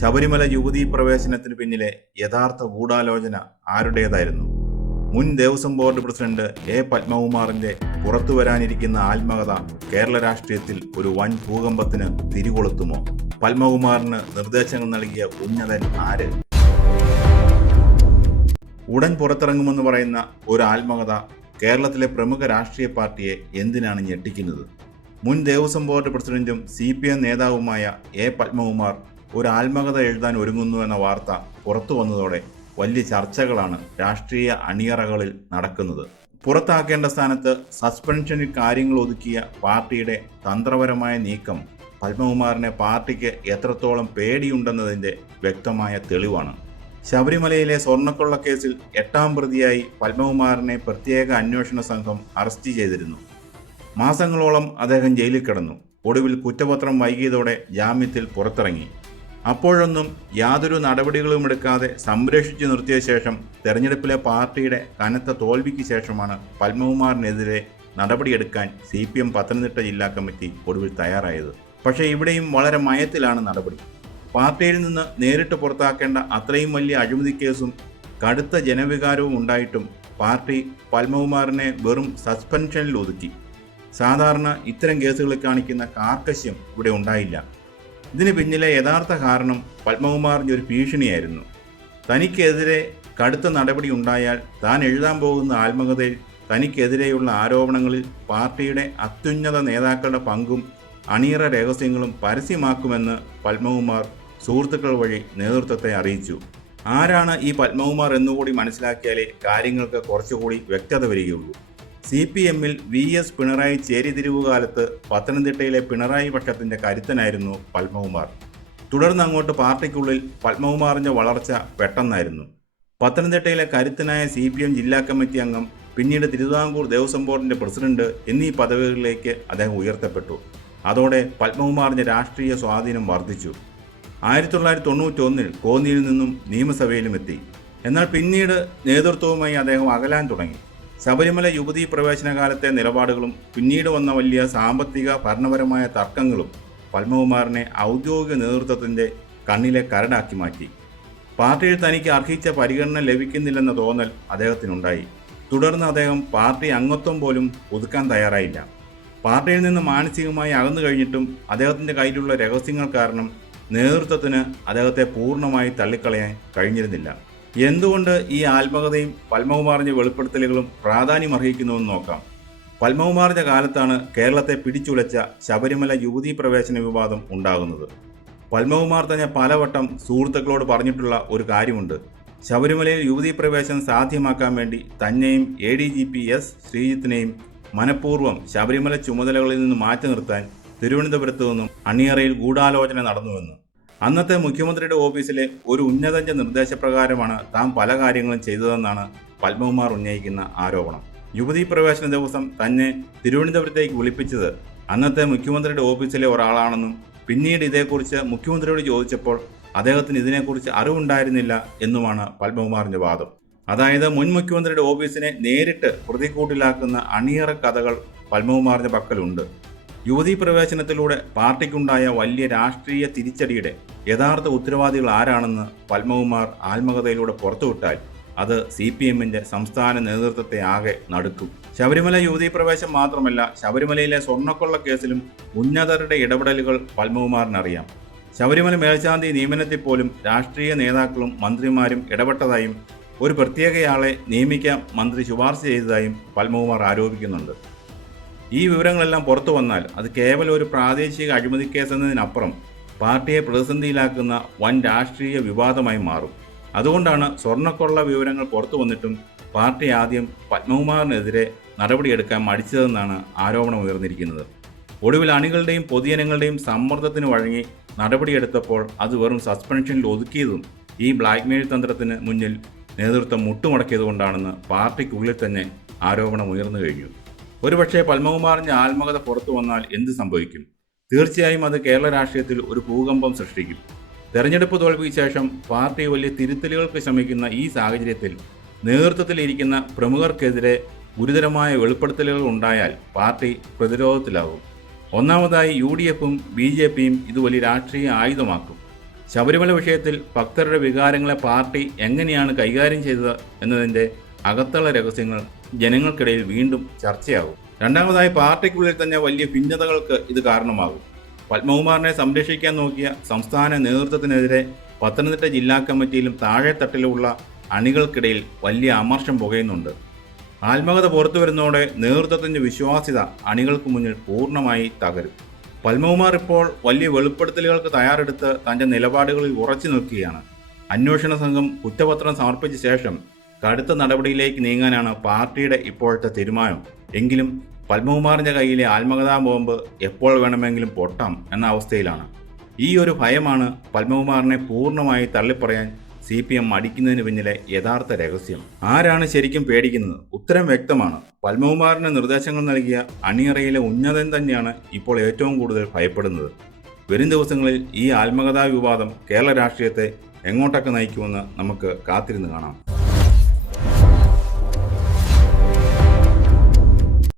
ശബരിമല യുവതീ പ്രവേശനത്തിന് പിന്നിലെ യഥാർത്ഥ ഗൂഢാലോചന ആരുടേതായിരുന്നു? മുൻ ദേവസ്വം ബോർഡ് പ്രസിഡന്റ് പത്മകുമാറിന്റെ പുറത്തുവരാനിരിക്കുന്ന ആത്മകഥ കേരള രാഷ്ട്രീയത്തിൽ ഒരു വൻ ഭൂകമ്പത്തിന് തിരികൊളുത്തുമോ? പത്മകുമാറിന് നിർദ്ദേശങ്ങൾ നൽകിയ ഉന്നതൻ ആര്? ഉടൻ പുറത്തിറങ്ങുമെന്ന് പറയുന്ന ഒരു ആത്മകഥ കേരളത്തിലെ പ്രമുഖ രാഷ്ട്രീയ പാർട്ടിയെ എന്തിനാണ് ഞെട്ടിക്കുന്നത്? മുൻ ദേവസ്വം ബോർഡ് പ്രസിഡന്റും CPM നേതാവുമായ പത്മകുമാർ ഒരു ആത്മകഥ എഴുതാൻ ഒരുങ്ങുന്നു എന്ന വാർത്ത പുറത്തു വന്നതോടെ വലിയ ചർച്ചകളാണ് രാഷ്ട്രീയ അണിയറകളിൽ നടക്കുന്നത്. പുറത്താക്കേണ്ട സ്ഥാനത്ത് സസ്പെൻഷനിൽ കാര്യങ്ങൾ ഒതുക്കിയ പാർട്ടിയുടെ തന്ത്രപരമായ നീക്കം പത്മകുമാറിനെ പാർട്ടിക്ക് എത്രത്തോളം പേടിയുണ്ടെന്നതിൻ്റെ വ്യക്തമായ തെളിവാണ്. ശബരിമലയിലെ സ്വർണ്ണക്കൊള്ളക്കേസിൽ 8ാം പ്രതിയായി പത്മകുമാറിനെ പ്രത്യേക അന്വേഷണ സംഘം അറസ്റ്റ് ചെയ്തിരുന്നു. മാസങ്ങളോളം അദ്ദേഹം ജയിലിൽ കിടന്നു. ഒടുവിൽ കുറ്റപത്രം വൈകിയതോടെ ജാമ്യത്തിൽ പുറത്തിറങ്ങി. അപ്പോഴൊന്നും യാതൊരു നടപടികളും എടുക്കാതെ സംരക്ഷിച്ചു നിർത്തിയ ശേഷം തെരഞ്ഞെടുപ്പിലെ പാർട്ടിയുടെ കനത്ത തോൽവിക്ക് ശേഷമാണ് പത്മകുമാറിനെതിരെ നടപടിയെടുക്കാൻ CPM പത്തനംതിട്ട ജില്ലാ കമ്മിറ്റി ഒടുവിൽ തയ്യാറായത്. പക്ഷേ ഇവിടെയും വളരെ മയത്തിലാണ് നടപടി. പാർട്ടിയിൽ നിന്ന് നേരിട്ട് പുറത്താക്കേണ്ട അത്രയും വലിയ അഴിമതി കേസും കടുത്ത ജനവികാരവും ഉണ്ടായിട്ടും പാർട്ടി പത്മകുമാറിനെ വെറും സസ്പെൻഷനിൽ ഒതുക്കി. സാധാരണ ഇത്തരം കേസുകളിൽ കാണിക്കുന്ന കാർക്കശ്യം ഇവിടെ ഉണ്ടായില്ല. ഇതിന് പിന്നിലെ യഥാർത്ഥ കാരണം പത്മകുമാറിൻ്റെ ഒരു ഭീഷണിയായിരുന്നു. തനിക്കെതിരെ കടുത്ത നടപടി ഉണ്ടായാൽ താൻ എഴുതാൻ പോകുന്ന ആത്മകഥയിൽ തനിക്കെതിരെയുള്ള ആരോപണങ്ങളിൽ പാർട്ടിയുടെ അത്യുന്നത നേതാക്കളുടെ പങ്കും അണിയറ രഹസ്യങ്ങളും പരസ്യമാക്കുമെന്ന് പത്മകുമാർ സുഹൃത്തുക്കൾ വഴി നേതൃത്വത്തെ അറിയിച്ചു. ആരാണ് ഈ പത്മകുമാർ എന്നുകൂടി മനസ്സിലാക്കിയാലേ കാര്യങ്ങൾക്ക് കുറച്ചുകൂടി വ്യക്തത വരികയുള്ളൂ. CPMൽ VS പിണറായി ചേരിതിരിവ് കാലത്ത് പത്തനംതിട്ടയിലെ പിണറായി പക്ഷത്തിൻ്റെ കരുത്തനായിരുന്നു പത്മകുമാർ. തുടർന്ന് അങ്ങോട്ട് പാർട്ടിക്കുള്ളിൽ പത്മകുമാറിൻ്റെ വളർച്ച പെട്ടെന്നായിരുന്നു. പത്തനംതിട്ടയിലെ കരുത്തനായ CPM ജില്ലാ കമ്മിറ്റി അംഗം, പിന്നീട് തിരുവിതാംകൂർ ദേവസ്വം ബോർഡിൻ്റെ പ്രസിഡന്റ് എന്നീ പദവികളിലേക്ക് അദ്ദേഹം ഉയർത്തപ്പെട്ടു. അതോടെ പത്മകുമാറിൻ്റെ രാഷ്ട്രീയ സ്വാധീനം വർദ്ധിച്ചു. 1991 കോന്നിയിൽ നിന്നും നിയമസഭയിലും എത്തി. എന്നാൽ പിന്നീട് നേതൃത്വവുമായി അദ്ദേഹം അകലാൻ തുടങ്ങി. ശബരിമല യുവതീ പ്രവേശന കാലത്തെ നിലപാടുകളും പിന്നീട് വന്ന വലിയ സാമ്പത്തിക ഭരണപരമായ തർക്കങ്ങളും പത്മകുമാറിനെ ഔദ്യോഗിക നേതൃത്വത്തിൻ്റെ കണ്ണിലെ കരടാക്കി മാറ്റി. പാർട്ടിയിൽ തനിക്ക് അർഹിച്ച പരിഗണന ലഭിക്കുന്നില്ലെന്ന തോന്നൽ അദ്ദേഹത്തിനുണ്ടായി. തുടർന്ന് അദ്ദേഹം പാർട്ടി അംഗത്വം പോലും പുതുക്കാൻ തയ്യാറായില്ല. പാർട്ടിയിൽ നിന്ന് മാനസികമായി അകന്നു കഴിഞ്ഞിട്ടും അദ്ദേഹത്തിൻ്റെ കയ്യിലുള്ള രഹസ്യങ്ങൾ കാരണം നേതൃത്വത്തിന് അദ്ദേഹത്തെ പൂർണ്ണമായി തള്ളിക്കളയാൻ കഴിഞ്ഞിരുന്നില്ല. എന്തുകൊണ്ട് ഈ ആത്മകഥയും പത്മകുമാറിൻ്റെ വെളിപ്പെടുത്തലുകളും പ്രാധാന്യമർഹിക്കുന്നുവെന്ന് നോക്കാം. പത്മകുമാറിൻ്റെ കാലത്താണ് കേരളത്തെ പിടിച്ചുലച്ച ശബരിമല യുവതീ പ്രവേശന വിവാദം ഉണ്ടാകുന്നത്. പത്മകുമാർ തന്നെ പലവട്ടം സുഹൃത്തുക്കളോട് പറഞ്ഞിട്ടുള്ള ഒരു കാര്യമുണ്ട്. ശബരിമലയിൽ യുവതീ പ്രവേശനം സാധ്യമാക്കാൻ വേണ്ടി തന്നെയും ADGP S ശ്രീജിത്തിനെയും മനഃപൂർവ്വം ശബരിമല ചുമതലകളിൽ നിന്ന് മാറ്റി നിർത്താൻ തിരുവനന്തപുരത്തു നിന്നും അണിയറയിൽ ഗൂഢാലോചന നടന്നുവെന്ന്. അന്നത്തെ മുഖ്യമന്ത്രിയുടെ ഓഫീസിലെ ഒരു ഉന്നതന്റെ നിർദ്ദേശപ്രകാരമാണ് താൻ പല കാര്യങ്ങളും ചെയ്തതെന്നാണ് പത്മകുമാർ ഉന്നയിക്കുന്ന ആരോപണം. യുവതീ പ്രവേശന ദിവസം തന്നെ തിരുവനന്തപുരത്തേക്ക് വിളിപ്പിച്ചത് അന്നത്തെ മുഖ്യമന്ത്രിയുടെ ഓഫീസിലെ ഒരാളാണെന്നും പിന്നീട് ഇതേക്കുറിച്ച് മുഖ്യമന്ത്രിയോട് ചോദിച്ചപ്പോൾ അദ്ദേഹത്തിന് ഇതിനെക്കുറിച്ച് അറിവുണ്ടായിരുന്നില്ല എന്നുമാണ് പത്മകുമാറിന്റെ വാദം. അതായത് മുൻ മുഖ്യമന്ത്രിയുടെ ഓഫീസിനെ നേരിട്ട് പ്രതിക്കൂട്ടിലാക്കുന്ന അണിയറ കഥകൾ പത്മകുമാറിന്റെ പക്കലുണ്ട്. യുവതീ പ്രവേശനത്തിലൂടെ പാർട്ടിക്കുണ്ടായ വലിയ രാഷ്ട്രീയ തിരിച്ചടിയുടെ യഥാർത്ഥ ഉത്തരവാദികൾ ആരാണെന്ന് പത്മകുമാർ ആത്മകഥയിലൂടെ പുറത്തുവിട്ടാൽ അത് CPMന്റെ സംസ്ഥാന നേതൃത്വത്തെ ആകെ നടുക്കും. ശബരിമല യുവതീ പ്രവേശം മാത്രമല്ല, ശബരിമലയിലെ സ്വർണ്ണക്കൊള്ള കേസിലും ഉന്നതരുടെ ഇടപെടലുകൾ പത്മകുമാറിനറിയാം. ശബരിമല മേൽശാന്തി നിയമനത്തിൽ പോലും രാഷ്ട്രീയ നേതാക്കളും മന്ത്രിമാരും ഇടപെട്ടതായും ഒരു പ്രത്യേകയാളെ നിയമിക്കാൻ മന്ത്രി ശുപാർശ ചെയ്തതായും പത്മകുമാർ ആരോപിക്കുന്നുണ്ട്. ഈ വിവരങ്ങളെല്ലാം പുറത്തു വന്നാൽ അത് കേവലം ഒരു പ്രാദേശിക അഴിമതി കേസെന്നതിനപ്പുറം പാർട്ടിയെ പ്രതിസന്ധിയിലാക്കുന്ന വൻ രാഷ്ട്രീയ വിവാദമായി മാറും. അതുകൊണ്ടാണ് സ്വർണ്ണക്കൊള്ള വിവരങ്ങൾ പുറത്തു വന്നിട്ടും പാർട്ടി ആദ്യം പത്മകുമാറിനെതിരെ നടപടിയെടുക്കാൻ മടിച്ചതെന്നാണ് ആരോപണം ഉയർന്നിരിക്കുന്നത്. ഒടുവിൽ അണികളുടെയും പൊതുജനങ്ങളുടെയും സമ്മർദ്ദത്തിന് വഴങ്ങി നടപടിയെടുത്തപ്പോൾ അത് വെറും സസ്പെൻഷനിൽ ഒതുക്കിയതും ഈ ബ്ലാക്ക്മെയിൽ തന്ത്രത്തിന് മുന്നിൽ നേതൃത്വം മുട്ടുമടക്കിയതുകൊണ്ടാണെന്ന് പാർട്ടിക്കുള്ളിൽ തന്നെ ആരോപണം ഉയർന്നു കഴിഞ്ഞു. ഒരുപക്ഷെ പത്മകുമാറിൻ്റെ ആത്മകഥ പുറത്തു വന്നാൽ എന്ത് സംഭവിക്കും? തീർച്ചയായും അത് കേരള രാഷ്ട്രീയത്തിൽ ഒരു ഭൂകമ്പം സൃഷ്ടിക്കും. തെരഞ്ഞെടുപ്പ് തോൽവിക്ക് ശേഷം പാർട്ടി വലിയ തിരുത്തലുകൾക്ക് ശ്രമിക്കുന്ന ഈ സാഹചര്യത്തിൽ നേതൃത്വത്തിലിരിക്കുന്ന പ്രമുഖർക്കെതിരെ ഗുരുതരമായ വെളിപ്പെടുത്തലുകൾ ഉണ്ടായാൽ പാർട്ടി പ്രതിരോധത്തിലാകും. ഒന്നാമതായി UDFും BJPയും ഇത് വലിയ രാഷ്ട്രീയ ആയുധമാക്കും. ശബരിമല വിഷയത്തിൽ ഭക്തരുടെ വികാരങ്ങളെ പാർട്ടി എങ്ങനെയാണ് കൈകാര്യം ചെയ്തത് എന്നതിൻ്റെ അകത്തള രഹസ്യങ്ങൾ ജനങ്ങൾക്കിടയിൽ വീണ്ടും ചർച്ചയാകും. രണ്ടാമതായി, പാർട്ടിക്കുള്ളിൽ തന്നെ വലിയ ഭിന്നതകൾക്ക് ഇത് കാരണമാകും. പത്മകുമാറിനെ സംരക്ഷിക്കാൻ നോക്കിയ സംസ്ഥാന നേതൃത്വത്തിനെതിരെ പത്തനംതിട്ട ജില്ലാ കമ്മിറ്റിയിലും താഴെത്തട്ടിലുള്ള അണികൾക്കിടയിൽ വലിയ അമർഷം പുകയുന്നുണ്ട്. ആത്മകഥ പുറത്തു വരുന്നതോടെ നേതൃത്വത്തിൻ്റെ വിശ്വാസ്യത അണികൾക്ക് മുന്നിൽ പൂർണ്ണമായി തകരും. പത്മകുമാർ ഇപ്പോൾ വലിയ വെളിപ്പെടുത്തലുകൾക്ക് തയ്യാറെടുത്ത് തൻ്റെ നിലപാടുകളിൽ ഉറച്ചു നിൽക്കുകയാണ്. അന്വേഷണ സംഘം കുറ്റപത്രം സമർപ്പിച്ച ശേഷം കടുത്ത നടപടിയിലേക്ക് നീങ്ങാനാണ് പാർട്ടിയുടെ ഇപ്പോഴത്തെ തീരുമാനം. എങ്കിലും പത്മകുമാറിൻ്റെ കയ്യിലെ ആത്മകഥാ ബോംബ് എപ്പോൾ വേണമെങ്കിലും പൊട്ടാം എന്ന അവസ്ഥയിലാണ്. ഈ ഒരു ഭയമാണ് പത്മകുമാറിനെ പൂർണ്ണമായി തള്ളിപ്പറയാൻ CPM മടിക്കുന്നതിന് പിന്നിലെ യഥാർത്ഥ രഹസ്യം. ആരാണ് ശരിക്കും പേടിക്കുന്നത്? ഉത്തരം വ്യക്തമാണ്. പത്മകുമാറിന് നിർദ്ദേശങ്ങൾ നൽകിയ അണിയറയിലെ ഉന്നതൻ തന്നെയാണ് ഇപ്പോൾ ഏറ്റവും കൂടുതൽ ഭയപ്പെടുന്നത്. വരും ദിവസങ്ങളിൽ ഈ ആത്മകഥാ വിവാദം കേരള രാഷ്ട്രീയത്തെ എങ്ങോട്ടൊക്കെ നയിക്കുമെന്ന് നമുക്ക് കാത്തിരുന്ന് കാണാം.